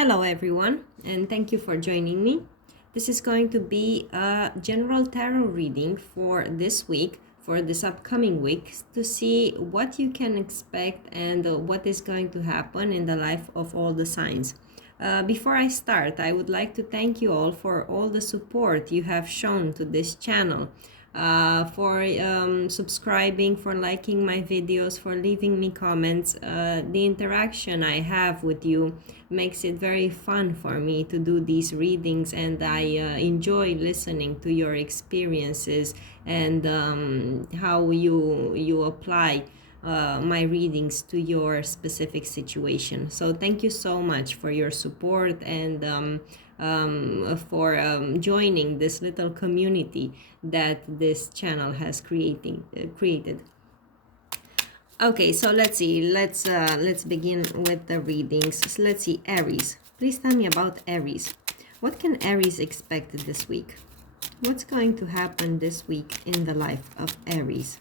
Hello everyone, and thank you for joining me. This is going to be a general tarot reading for this week, for this upcoming week, to see what you can expect and what is going to happen in the life of all the signs. Before I start, I would like to thank you all for all the support you have shown to this channel. For subscribing, for liking my videos, for leaving me comments. The interaction I have with you makes it very fun for me to do these readings, and I enjoy listening to your experiences and how you apply my readings to your specific situation. So thank you so much for your support and for joining this little community that this channel has created. Okay, so let's see. Let's begin with the readings. So let's see, Aries. Please tell me about Aries. What can Aries expect this week? What's going to happen this week in the life of Aries?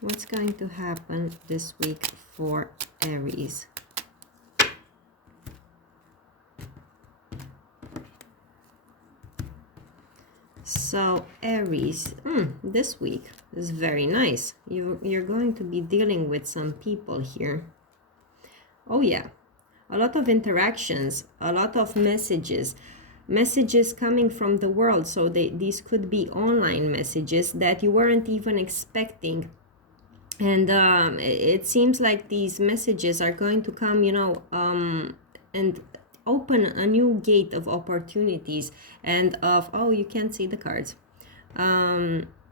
What's going to happen this week for Aries? So Aries, this week is very nice. You're going to be dealing with some people here. Oh yeah, a lot of interactions, a lot of messages coming from the world. So these could be online messages that you weren't even expecting. And it seems like these messages are going to come, and open a new gate of opportunities and of, oh, you can't see the cards.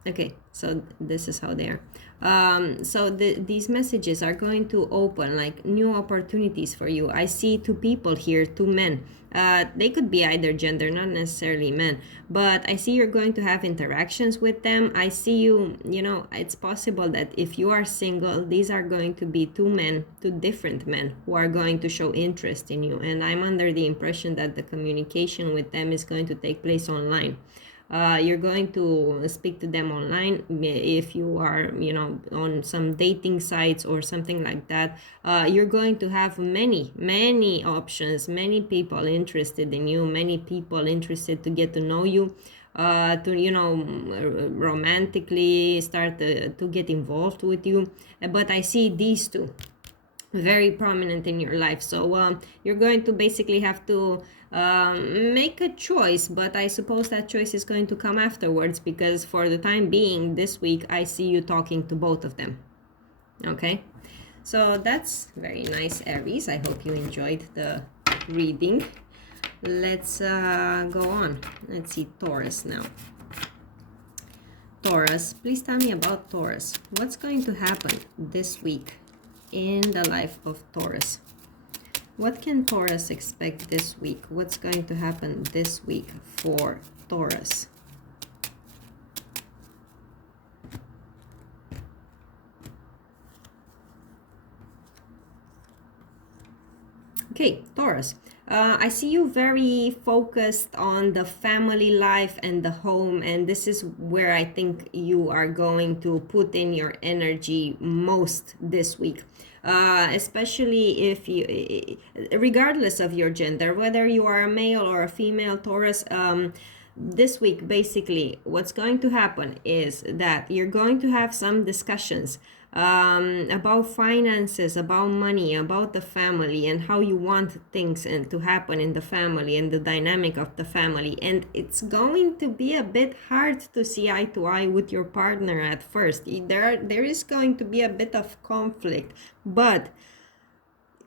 Okay, so this is how they are. So these messages are going to open like new opportunities for you. I see two people here, two men. They could be either gender, not necessarily men, but I see you're going to have interactions with them. I see you, it's possible that if you are single, these are going to be two men, two different men who are going to show interest in you. And I'm under the impression that the communication with them is going to take place online. You're going to speak to them online if you are, on some dating sites or something like that. You're going to have many options, many people interested in you, many people interested to get to know you, to, romantically start to get involved with you. But I see these two very prominent in your life. So you're going to basically have to make a choice, but I suppose that choice is going to come afterwards, because for the time being this week I see you talking to both of them. Okay, so that's very nice, Aries. I hope you enjoyed the reading. Let's go on. Let's see, Taurus now. Taurus, please tell me about Taurus. What's going to happen this week in the life of Taurus? What can Taurus expect this week? What's going to happen this week for Taurus? Okay, Taurus. I see you very focused on the family life and the home, and this is where I think you are going to put in your energy most this week. Especially if you, regardless of your gender, whether you are a male or a female, Taurus, this week basically what's going to happen is that you're going to have some discussions about finances, about money, about the family, and how you want things and to happen in the family and the dynamic of the family. And it's going to be a bit hard to see eye to eye with your partner at first. There is going to be a bit of conflict, but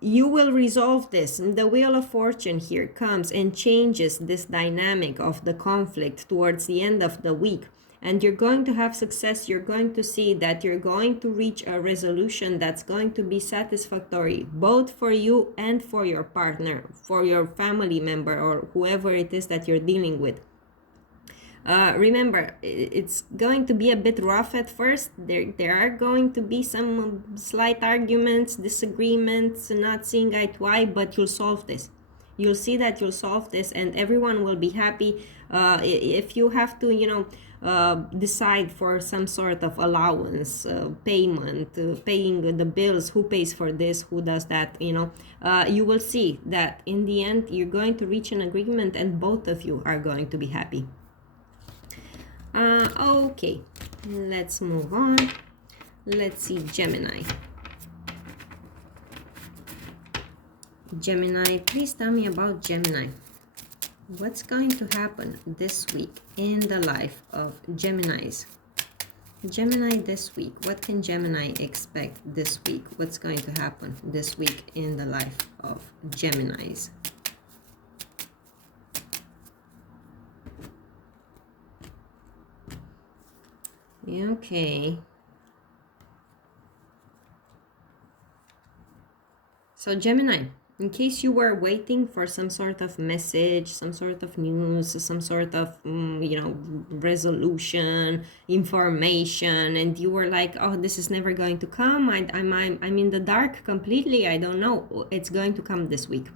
you will resolve this. The Wheel of Fortune here comes and changes this dynamic of the conflict towards the end of the week. And you're going to have success. You're going to see that you're going to reach a resolution that's going to be satisfactory, both for you and for your partner, for your family member, or whoever it is that you're dealing with. Remember, it's going to be a bit rough at first. There are going to be some slight arguments, disagreements, not seeing eye to eye, but you'll solve this. You'll see that you'll solve this and everyone will be happy. If you have to, decide for some sort of allowance, payment, paying the bills, who pays for this, who does that, you know. You will see that in the end you're going to reach an agreement and both of you are going to be happy. Okay, let's move on. Let's see Gemini. Gemini, please tell me about Gemini. What's going to happen this week in the life of Geminis? Gemini this week. What can Gemini expect this week? What's going to happen this week in the life of Geminis? Okay. So Gemini, in case you were waiting for some sort of message, some sort of news, some sort of, you know, resolution, information, and you were like, oh, this is never going to come. I'm in the dark completely. I don't know. It's going to come this week.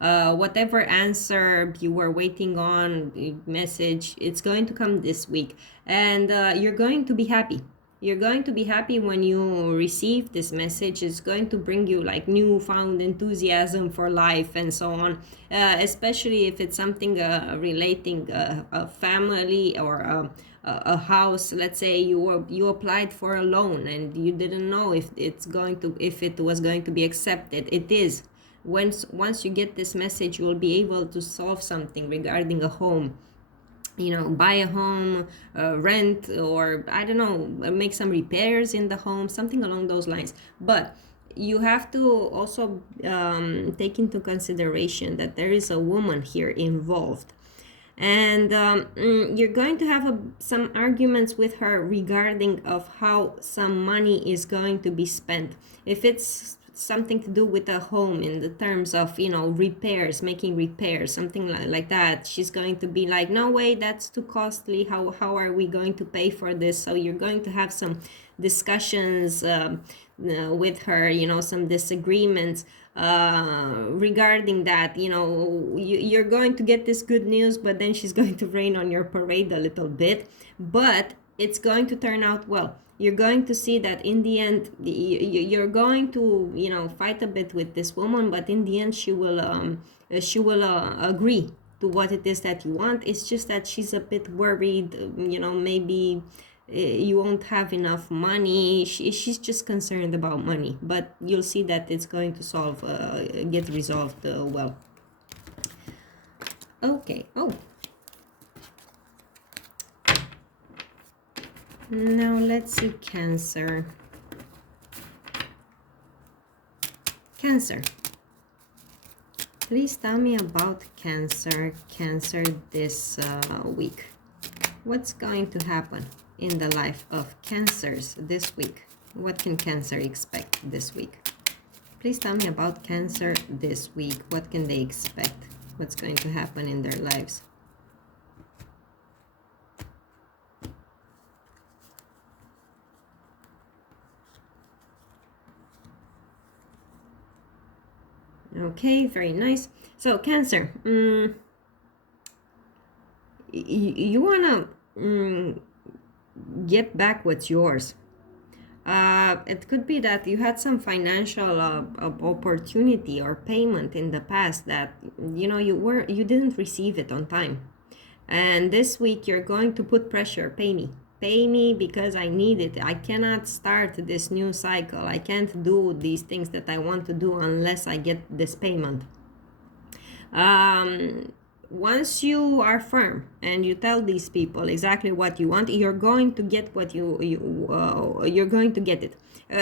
Whatever answer you were waiting on, message, it's going to come this week. And you're going to be happy. You're going to be happy when you receive this message. It's going to bring you like newfound enthusiasm for life and so on, especially if it's something relating a family or a house. Let's say you applied for a loan and you didn't know if it was going to be accepted. It is. Once you get this message, you will be able to solve something regarding a home. You know, buy a home, rent, or I don't know, make some repairs in the home, something along those lines. But you have to also take into consideration that there is a woman here involved. And you're going to have some arguments with her regarding of how some money is going to be spent. If it's something to do with a home in the terms of, you know, repairs, making repairs, something like that, she's going to be like, no way, that's too costly. How are we going to pay for this? So you're going to have some discussions with her, you know, some disagreements regarding that. You know, you're going to get this good news, but then she's going to rain on your parade a little bit, but it's going to turn out well. You're going to see that in the end, you're going to, you know, fight a bit with this woman, but in the end, she will agree to what it is that you want. It's just that she's a bit worried, you know, maybe you won't have enough money. She's just concerned about money, but you'll see that it's going to get resolved well. Okay. Oh. Now let's see Cancer. Cancer. Please tell me about Cancer this week. What's going to happen in the life of Cancers this week? What can Cancer expect this week? Please tell me about Cancer this week. What can they expect? What's going to happen in their lives? Okay, very nice. So Cancer, you want to get back what's yours. It could be that you had some financial opportunity or payment in the past that, you know, you didn't receive it on time. And this week you're going to put pressure. Pay me because I need it. I cannot start this new cycle. I can't do these things that I want to do unless I get this payment. Once you are firm and you tell these people exactly what you want, you're going to get what you're going to get it.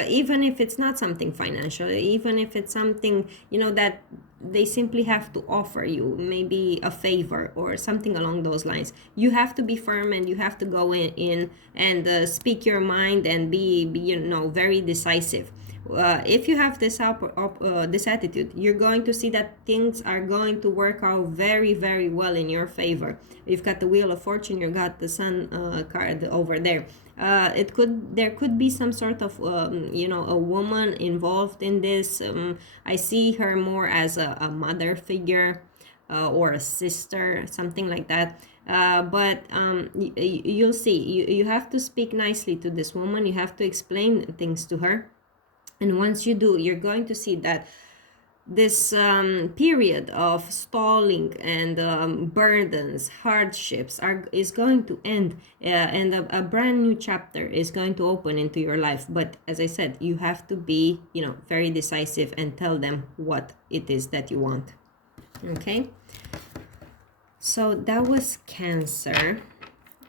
Even if it's not something financial, even if it's something, you know, that they simply have to offer you, maybe a favor or something along those lines. You have to be firm and you have to go in and speak your mind and be you know, very decisive. If you have this attitude, you're going to see that things are going to work out very, very well in your favor. You've got the Wheel of Fortune, you got the Sun card over there. There could be some sort of you know, a woman involved in this. I see her more as a mother figure or a sister, something like that. But you'll see, you have to speak nicely to this woman. You have to explain things to her. And once you do, you're going to see that this period of stalling and burdens, hardships is going to end, and a brand new chapter is going to open into your life. But as I said, you have to be, very decisive and tell them what it is that you want. Okay, so that was Cancer.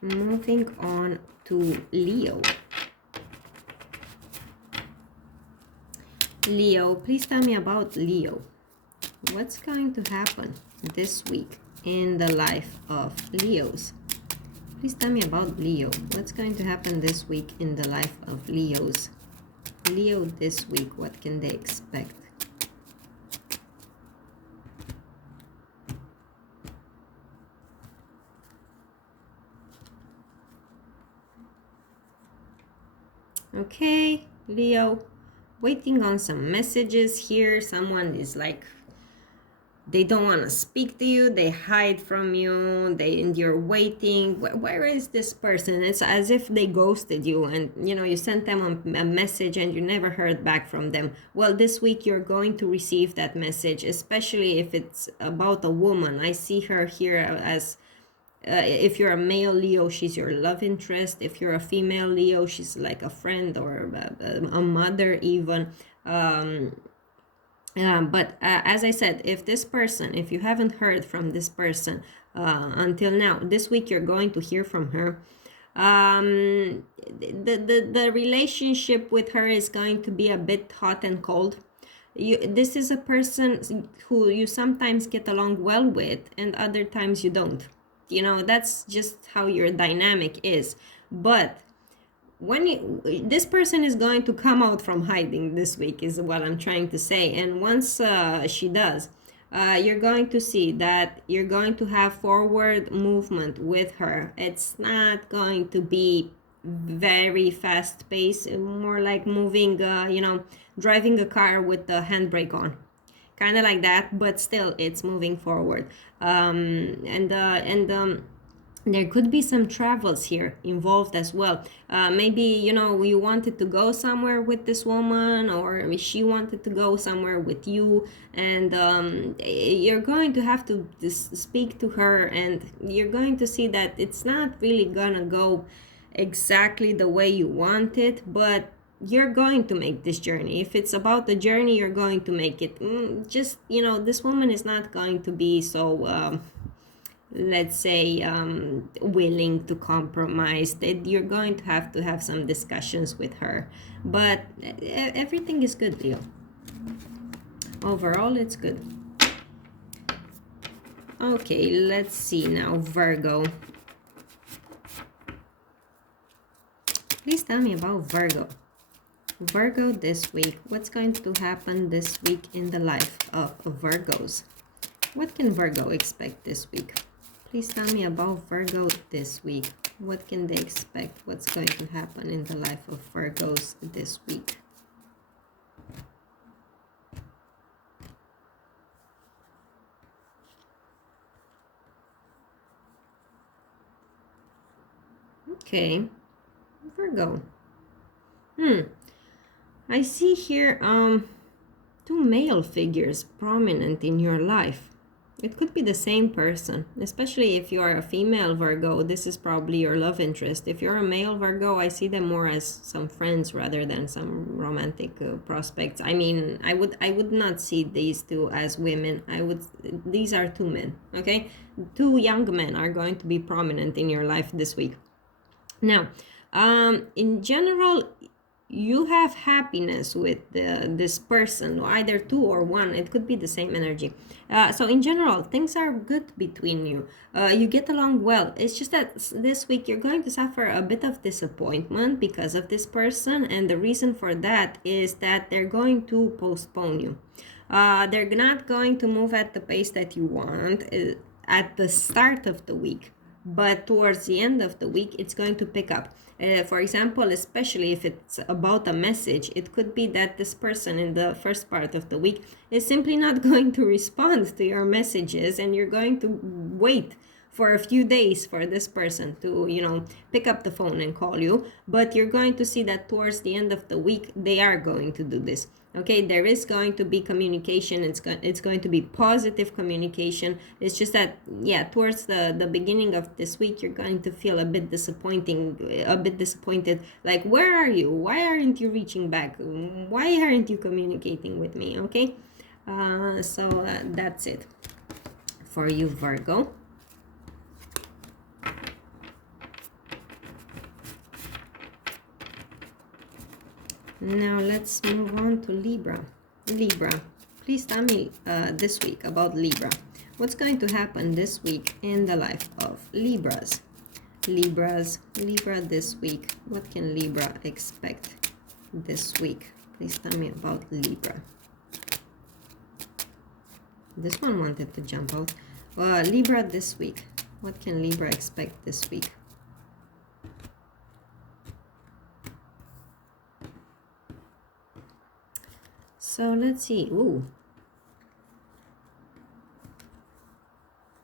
Moving on to Leo. Leo, please tell me about Leo. What's going to happen this week in the life of Leos? Please tell me about Leo. What's going to happen this week in the life of Leos? Leo this week, what can they expect? Okay, Leo, waiting on some messages here. Someone is like, they don't want to speak to you, they hide from you, and you're waiting. Where is this person? It's as if they ghosted you, and you sent them a message and you never heard back from them. Well, this week you're going to receive that message, especially if it's about a woman. I see her here as if you're a male Leo, she's your love interest. If you're a female Leo, she's like a friend or a mother even. But as I said, if you haven't heard from this person until now, this week you're going to hear from her. The relationship with her is going to be a bit hot and cold. This is a person who you sometimes get along well with and other times you don't. That's just how your dynamic is. But this person is going to come out from hiding this week, is what I'm trying to say. And once she does, you're going to see that you're going to have forward movement with her. It's not going to be very fast paced, more like moving, driving a car with the handbrake on. Kind of like that, but still it's moving forward. There could be some travels here involved as well. Maybe, you wanted to go somewhere with this woman, or she wanted to go somewhere with you, and you're going to have to speak to her, and you're going to see that it's not really gonna go exactly the way you want it, but you're going to make this journey. If it's about the journey, you're going to make it. This woman is not going to be so let's say willing to compromise. That you're going to have some discussions with her, but everything is good, Leo. Overall, it's good. Okay, let's see now, Virgo. Please tell me about Virgo. Virgo this week. What's going to happen this week in the life of Virgos? What can Virgo expect this week? Please tell me about Virgo this week. What can they expect? What's going to happen in the life of Virgos this week? Okay, Virgo. I see here two male figures prominent in your life. It could be the same person, especially if you are a female Virgo. This is probably your love interest. If you're a male Virgo, I see them more as some friends rather than some romantic prospects. I mean, I would not see these two as women. These are two men, okay? Two young men are going to be prominent in your life this week. Now, in general, you have happiness with this person, either two or one. It could be the same energy. So in general, things are good between you. You get along well. It's just that this week you're going to suffer a bit of disappointment because of this person, and the reason for that is that they're going to postpone you. They're not going to move at the pace that you want at the start of the week, but towards the end of the week it's going to pick up. For example, especially if it's about a message, it could be that this person in the first part of the week is simply not going to respond to your messages, and you're going to wait for a few days for this person to, you know, pick up the phone and call you. But you're going to see that towards the end of the week, they are going to do this. Okay, there is going to be communication. It's going to be positive communication. It's just that, yeah, towards the beginning of this week, you're going to feel a bit disappointed. Like, where are you? Why aren't you reaching back? Why aren't you communicating with me? Okay, so that's it for you, Virgo. Now let's move on to Libra. Libra, please tell me this week about Libra. What's going to happen this week in the life of Libras? Libra this week. What can Libra expect this week? Please tell me about Libra. This one wanted to jump out. Libra this week. What can Libra expect this week? So let's see. Ooh.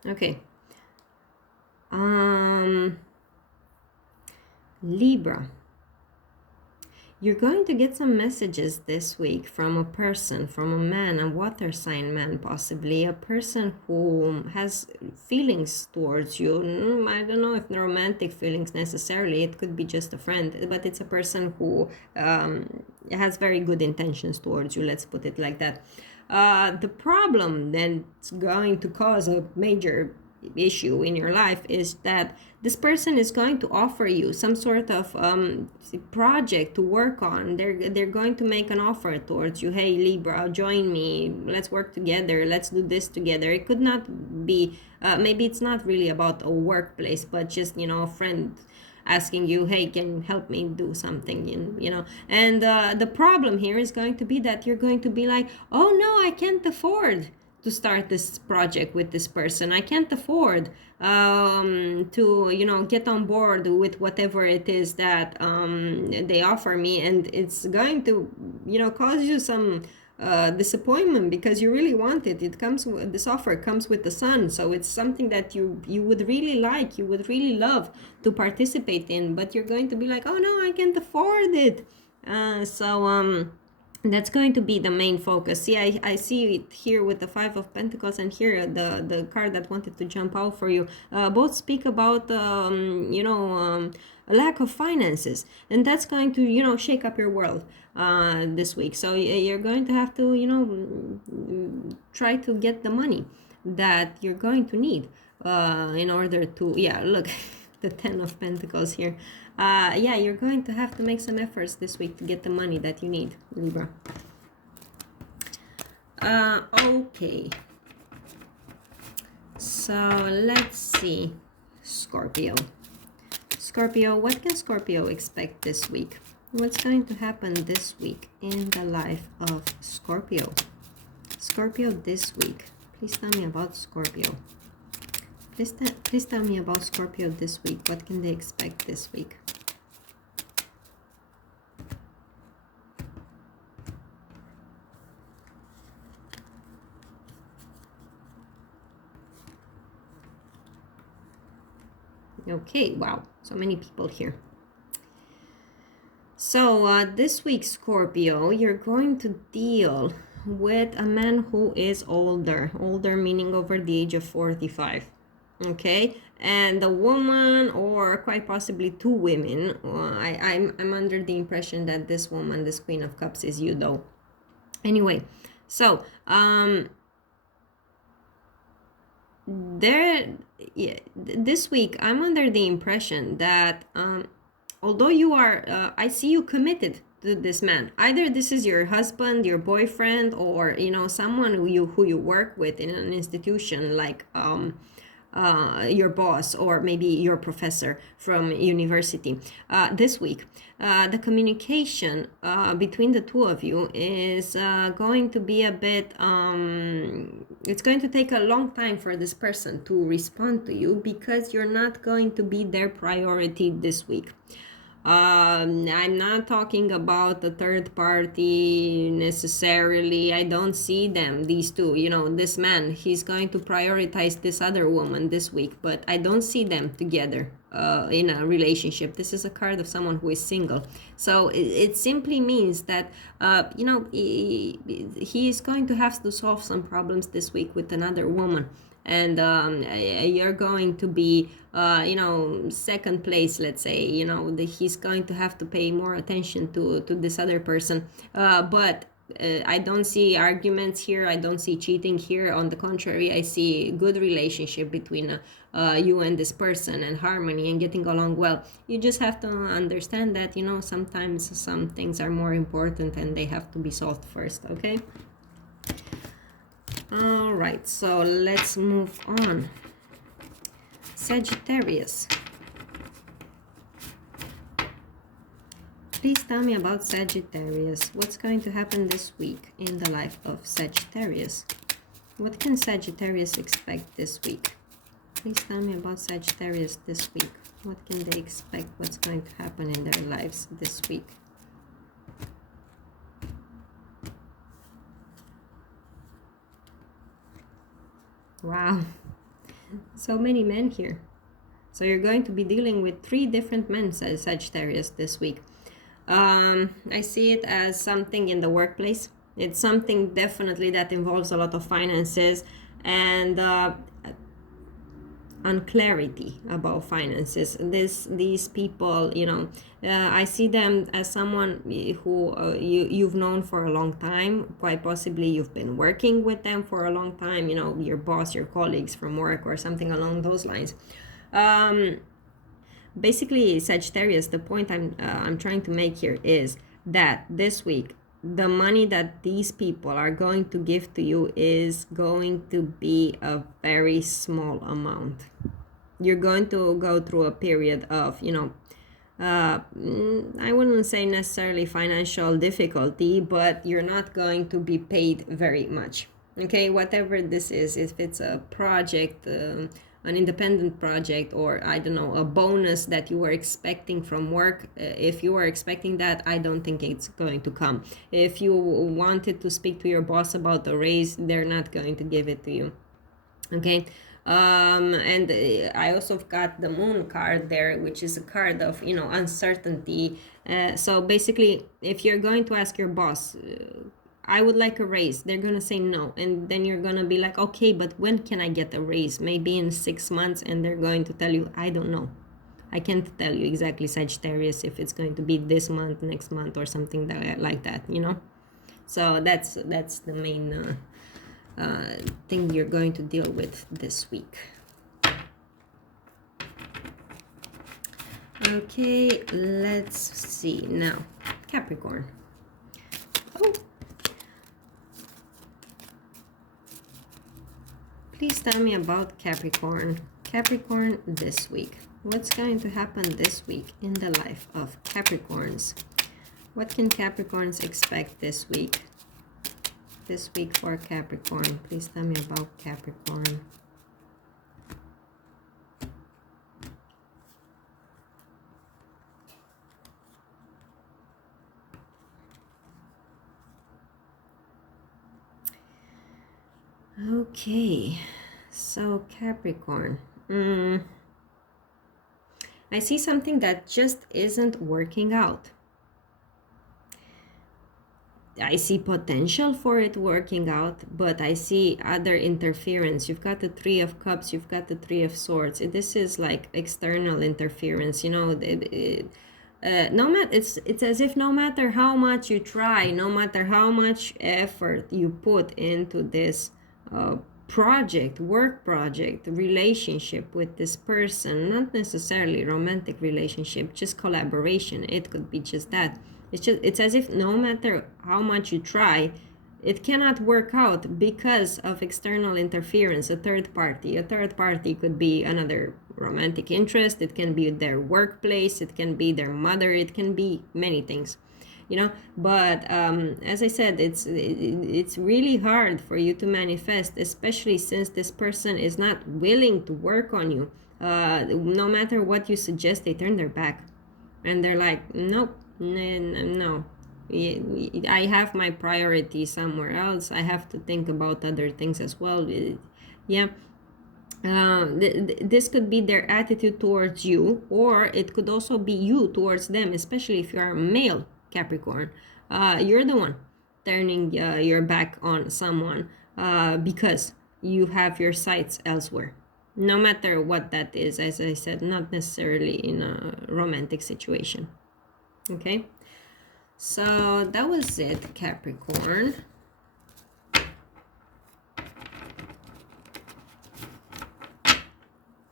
Okay. Libra. You're going to get some messages this week from a person, from a man, a water sign man possibly, a person who has feelings towards you. I don't know if the romantic feelings necessarily, it could be just a friend, but it's a person who has very good intentions towards you, let's put it like that. The problem that's going to cause a major issue in your life is that this person is going to offer you some sort of project to work on. They're going to make an offer towards you. Hey, Libra, join me, let's work together, let's do this together. It could not be maybe it's not really about a workplace, but just, you know, a friend asking you, hey, can you help me do something, you know. And the problem here is going to be that you're going to be like, oh no, I can't afford to start this project with this person. I can't afford to, you know, get on board with whatever it is that they offer me. And it's going to, you know, cause you some disappointment because you really want it. This offer comes with the sun, so it's something that you would really like, you would really love to participate in, but you're going to be like, oh no, I can't afford it. That's going to be the main focus. See, I see it here with the Five of Pentacles, and here the card that wanted to jump out for you. Both speak about you know, a lack of finances, and that's going to, you know, shake up your world this week. So you're going to have to, you know, try to get the money that you're going to need in order to, yeah, look, the Ten of Pentacles here. Yeah, you're going to have to make some efforts this week to get the money that you need, Libra. Okay. So let's see. Scorpio. Scorpio, what can Scorpio expect this week? What's going to happen this week in the life of Scorpio? Scorpio this week. Please tell me about Scorpio. Please tell me about Scorpio this week. What can they expect this week? Okay, wow, so many people here. So this week, Scorpio, you're going to deal with a man who is older meaning over the age of 45. Okay, and a woman, or quite possibly two women. I'm under the impression that this woman, this Queen of Cups, is you though. Anyway, so this week I'm under the impression that although you are I see you committed to this man. Either this is your husband, your boyfriend, or, you know, someone who you work with in an institution, like your boss, or maybe your professor from university. This week, the communication between the two of you is going to be a bit, it's going to take a long time for this person to respond to you, because you're not going to be their priority this week. I'm not talking about the third party necessarily. I don't see them, these two. You know, this man, he's going to prioritize this other woman this week, but I don't see them together in a relationship. This is a card of someone who is single. So it simply means that, you know, he is going to have to solve some problems this week with another woman. And you're going to be you know, second place, let's say. You know, he's going to have to pay more attention to this other person, but I don't see arguments here. I don't see cheating here. On the contrary, I see good relationship between you and this person, and harmony and getting along well. You just have to understand that, you know, sometimes some things are more important and they have to be solved first. Okay. All right, so let's move on. Sagittarius. Please tell me about Sagittarius. What's going to happen this week in the life of Sagittarius? What can Sagittarius expect this week? Please tell me about Sagittarius this week. What can they expect? What's going to happen in their lives this week? Wow, so many men here. So you're going to be dealing with 3 different men, says Sagittarius, this week. I see it as something in the workplace. It's something definitely that involves a lot of finances and unclarity about finances. These people, you know, I see them as someone who you've known for a long time. Quite possibly you've been working with them for a long time, you know, your boss, your colleagues from work, or something along those lines. Basically, Sagittarius, the point I'm trying to make here is that this week, the money that these people are going to give to you is going to be a very small amount. You're going to go through a period of, you know, I wouldn't say necessarily financial difficulty, but you're not going to be paid very much. Okay, whatever this is, if it's a project, an independent project, or I don't know, a bonus that you were expecting from work, if you were expecting that, I don't think it's going to come. If you wanted to speak to your boss about a raise, they're not going to give it to you. Okay. And I also got the moon card there, which is a card of, you know, uncertainty. So basically, if you're going to ask your boss, I would like a raise, they're gonna say no, and then you're gonna be like, okay, but when can I get a raise? Maybe in 6 months. And they're going to tell you, I don't know, I can't tell you exactly, Sagittarius, if it's going to be this month, next month, or something like that, you know. So that's the main thing you're going to deal with this week. Okay, let's see now. Capricorn. Oh, please tell me about Capricorn. Capricorn this week. What's going to happen this week in the life of Capricorns? What can Capricorns expect this week? This week for Capricorn. Please tell me about Capricorn. Okay, so Capricorn. I see something that just isn't working out. I see potential for it working out, but I see other interference. You've got the 3 of Cups, you've got the 3 of Swords. This is like external interference, you know. It's as if no matter how much you try, no matter how much effort you put into this work project, relationship with this person, not necessarily romantic relationship, just collaboration. It could be just that. It's as if no matter how much you try, it cannot work out because of external interference, a third party. A third party could be another romantic interest, it can be their workplace, it can be their mother, it can be many things, you know. But as I said, it's really hard for you to manifest, especially since this person is not willing to work on you. No matter what you suggest, they turn their back. And they're like, nope, no. I have my priority somewhere else. I have to think about other things as well. Yeah. This could be their attitude towards you, or it could also be you towards them, especially if you are a male Capricorn. You're the one turning your back on someone because you have your sights elsewhere. No matter what that is, as I said, not necessarily in a romantic situation. Okay, so that was it, Capricorn.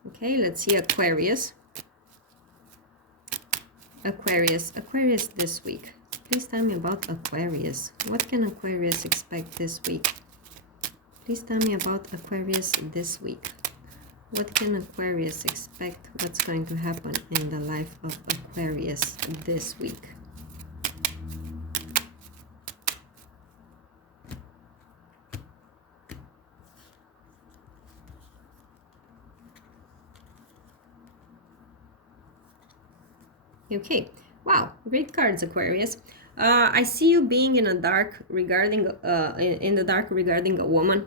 Okay, let's see Aquarius. Aquarius this week. Please tell me about Aquarius. What can Aquarius expect this week? Please tell me about Aquarius this week. What can Aquarius expect? What's going to happen in the life of Aquarius this week? Okay, wow, great cards, Aquarius. I see you being in a dark regarding in the dark regarding a woman.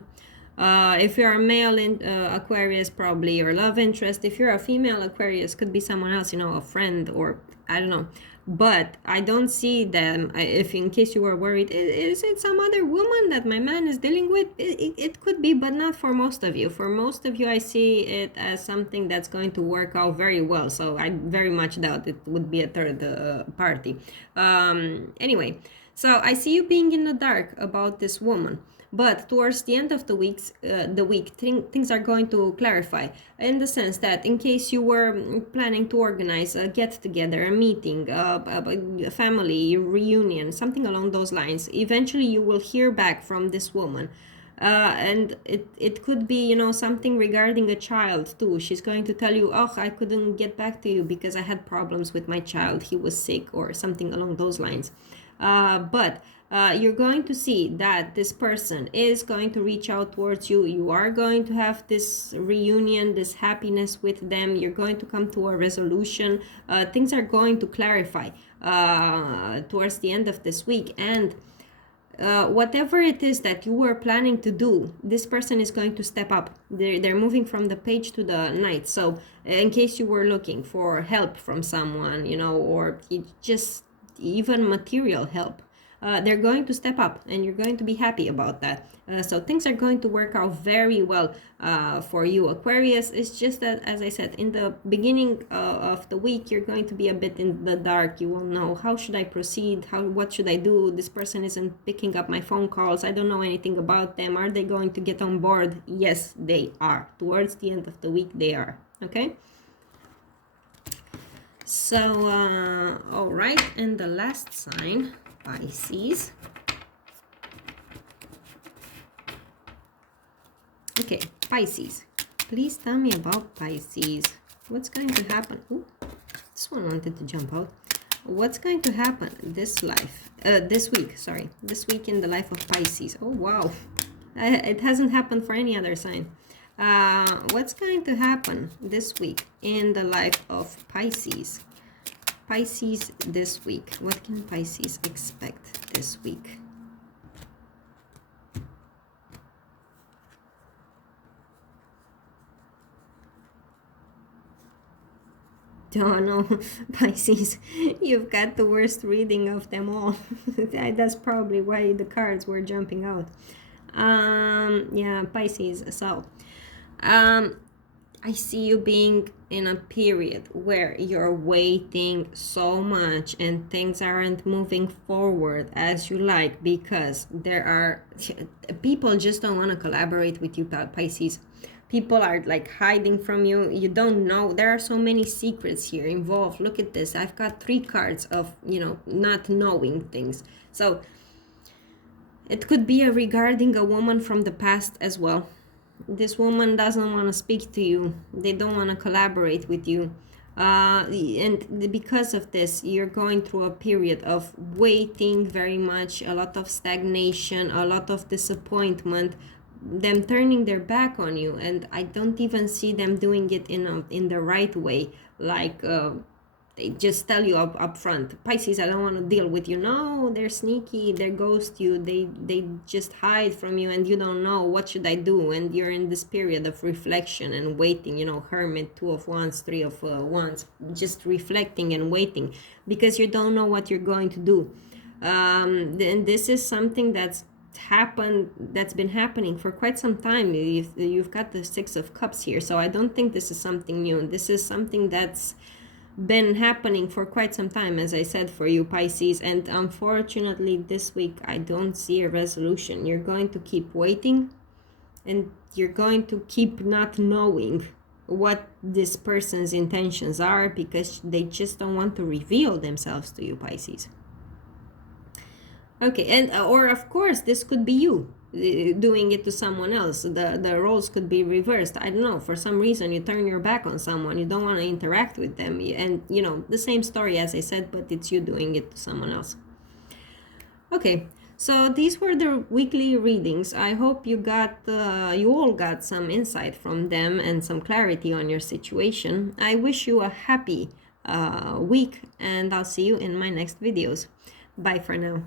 If you're a male in Aquarius, probably your love interest. If you're a female Aquarius, could be someone else, you know, a friend, or I don't know. But I don't see them, if in case you were worried, is it some other woman that my man is dealing with? It could be, but not for most of you. For most of you, I see it as something that's going to work out very well. So I very much doubt it would be a third party. Anyway, so I see you being in the dark about this woman. But towards the end of the week, things are going to clarify, in the sense that in case you were planning to organize a get-together, a meeting, a family reunion, something along those lines, eventually you will hear back from this woman. And it could be, you know, something regarding a child too. She's going to tell you, oh, I couldn't get back to you because I had problems with my child. He was sick, or something along those lines. But you're going to see that this person is going to reach out towards you. You are going to have this reunion, this happiness with them. You're going to come to a resolution. Things are going to clarify towards the end of this week. And whatever it is that you were planning to do, this person is going to step up. They're moving from the page to the knight. So in case you were looking for help from someone, you know, or just even material help, they're going to step up, and you're going to be happy about that. So things are going to work out very well for you, Aquarius. It's just that, as I said, in the beginning of the week, you're going to be a bit in the dark. You will know, how should I proceed? What should I do? This person isn't picking up my phone calls. I don't know anything about them. Are they going to get on board? Yes, they are. Towards the end of the week, they are. Okay? So, all right. And the last sign, Pisces. Okay, Pisces. Please tell me about Pisces. What's going to happen? Ooh, this one wanted to jump out. What's going to happen this week in the life of Pisces? Oh, wow. It hasn't happened for any other sign. What's going to happen this week in the life of Pisces? Pisces this week. What can Pisces expect this week? Oh no, Pisces, you've got the worst reading of them all. That's probably why the cards were jumping out. Yeah, Pisces. So, I see you being in a period where you're waiting so much and things aren't moving forward as you like, because there are people just don't want to collaborate with you, Pisces. People are like hiding from you. You don't know. There are so many secrets here involved. Look at this. I've got 3 cards of, you know, not knowing things. So it could be regarding a woman from the past as well. This woman doesn't want to speak to you. They don't want to collaborate with you. And because of this, you're going through a period of waiting very much, a lot of stagnation, a lot of disappointment, them turning their back on you. And I don't even see them doing it in the right way. Like They just tell you up front, Pisces, I don't want to deal with you. No, they're sneaky, they ghost you, they just hide from you, and you don't know what should I do. And you're in this period of reflection and waiting, you know, Hermit, Two of Wands, Three of Wands, just reflecting and waiting because you don't know what you're going to do. And this is something that's been happening for quite some time. You've got the Six of Cups here, so I don't think this is something new. This is something that's been happening for quite some time, as I said, for you Pisces. And unfortunately this week I don't see a resolution. You're going to keep waiting, and you're going to keep not knowing what this person's intentions are because they just don't want to reveal themselves to you, Pisces. Okay, and or of course this could be you doing it to someone else. The roles could be reversed. I don't know, for some reason you turn your back on someone, you don't want to interact with them, and you know, the same story as I said, but it's you doing it to someone else. Okay, so these were the weekly readings. I hope you all got some insight from them and some clarity on your situation. I wish you a happy week, and I'll see you in my next videos. Bye for now.